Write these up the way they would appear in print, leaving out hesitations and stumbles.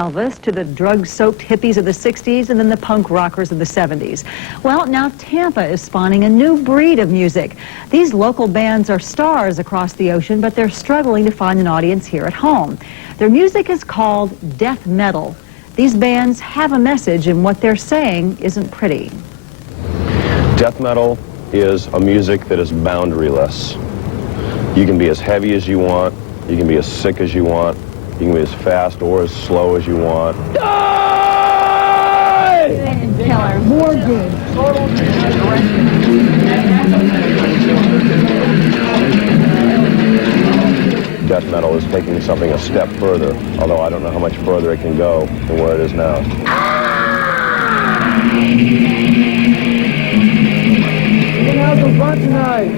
Elvis to the drug-soaked hippies of the 60s and then the punk rockers of the 70s. Well, now Tampa is spawning a new breed of music. These local bands are stars across the ocean, but they're struggling to find an audience here at home. Their music is called death metal. These bands have a message, and what they're saying isn't pretty. Death metal is a music that is boundaryless. You can be as heavy as you want, you can be as sick as you want, you can be as fast or as slow as you want. Die! Killer, more good. Death metal is taking something a step further, although I don't know how much further it can go than where it is now. We're gonna have some fun tonight.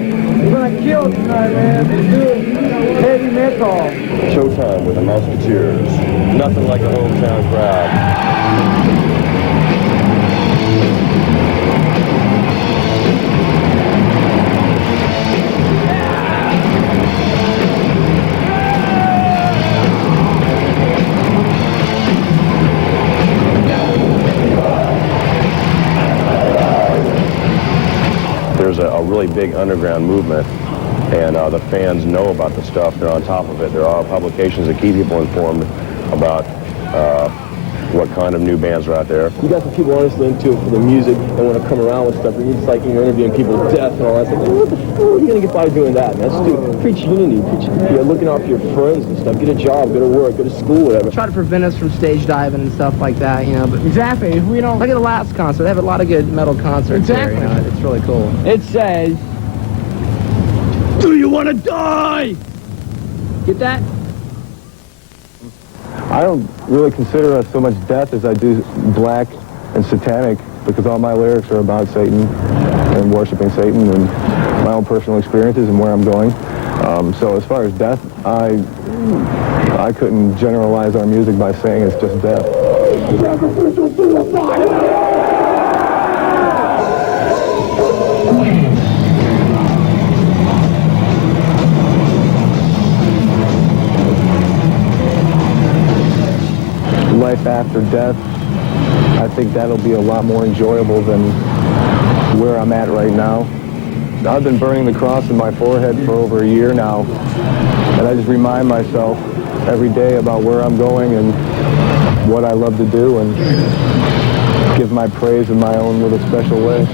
We're gonna kill tonight, man. Let's do it. Heavy metal. Showtime with the Musketeers. Nothing like a hometown crowd. There's a really big underground movement, and the fans know about the stuff. They're on top of it. There are publications that keep people informed about what kind of new bands are out there. You got some people honestly into it for the music and want to come around with stuff. And it's like you're interviewing people to death and all that. It's like, what the f*** are you going to get by doing that, man? That's stupid. Preach unity. Preach looking out for your friends and stuff. Get a job, go to work, go to school, whatever. Try to prevent us from stage diving and stuff like that, you know. But exactly. We don't look at the last concert. They have a lot of good metal concerts. Exactly. There, you know, it's really cool. It says, "Do you want to die?" Get that? I don't really consider us so much death as I do black and satanic, because all my lyrics are about Satan and worshiping Satan and my own personal experiences and where I'm going. So as far as death, I couldn't generalize our music by saying it's just death. Life after death, I think that'll be a lot more enjoyable than where I'm at right now. I've been burning the cross in my forehead for over a year now, and I just remind myself every day about where I'm going and what I love to do, and give my praise in my own little special way.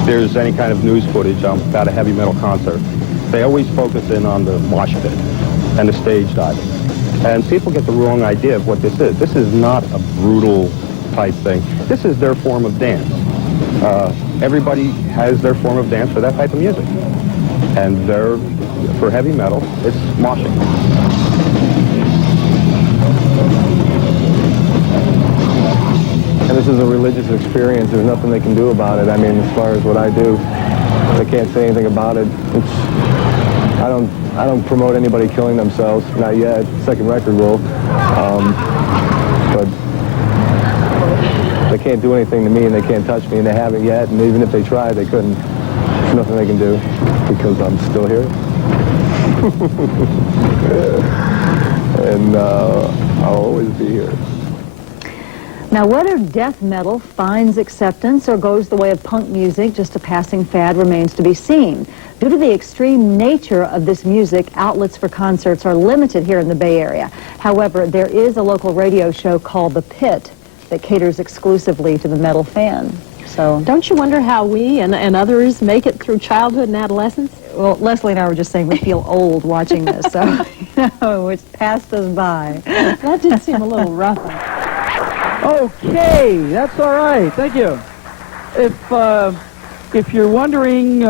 If there's any kind of news footage about a heavy metal concert, they always focus in on the mosh pit and the stage diving. And people get the wrong idea of what this is. This is not a brutal type thing. This is their form of dance. Everybody has their form of dance for that type of music. And for heavy metal, it's moshing. And this is a religious experience. There's nothing they can do about it. I mean, as far as what I do, they can't say anything about it. I don't promote anybody killing themselves, not yet. Second record will. But they can't do anything to me, and they can't touch me, and they haven't yet. And even if they tried, they couldn't. There's nothing they can do because I'm still here. And I'll always be here. Now, whether death metal finds acceptance or goes the way of punk music, just a passing fad, remains to be seen. Due to the extreme nature of this music, outlets for concerts are limited here in the Bay Area. However, there is a local radio show called The Pit that caters exclusively to the metal fan. So, don't you wonder how we and others make it through childhood and adolescence? Well, Leslie and I were just saying we feel old watching this, so, you know, it's passed us by. That did seem a little rough. Okay, that's all right. Thank you. If you're wondering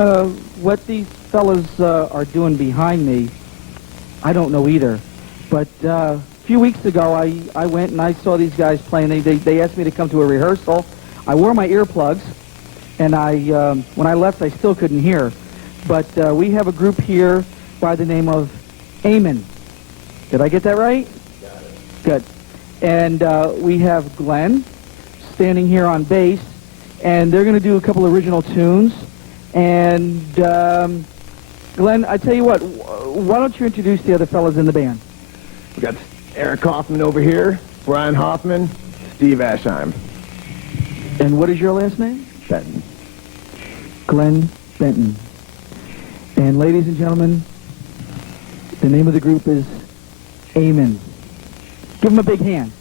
what these fellas are doing behind me, I don't know either. But a few weeks ago, I went and I saw these guys playing. They asked me to come to a rehearsal. I wore my earplugs, and when I left, I still couldn't hear. But we have a group here by the name of Amon. Did I get that right? Got it. Good. And we have Glenn standing here on bass, and they're going to do a couple original tunes. And Glenn, I tell you what, why don't you introduce the other fellas in the band? We got Eric Hoffman over here, Brian Hoffman, Steve Ashheim. And what is your last name? Benton. Glenn Benton. And ladies and gentlemen, the name of the group is Amon. Give them a big hand.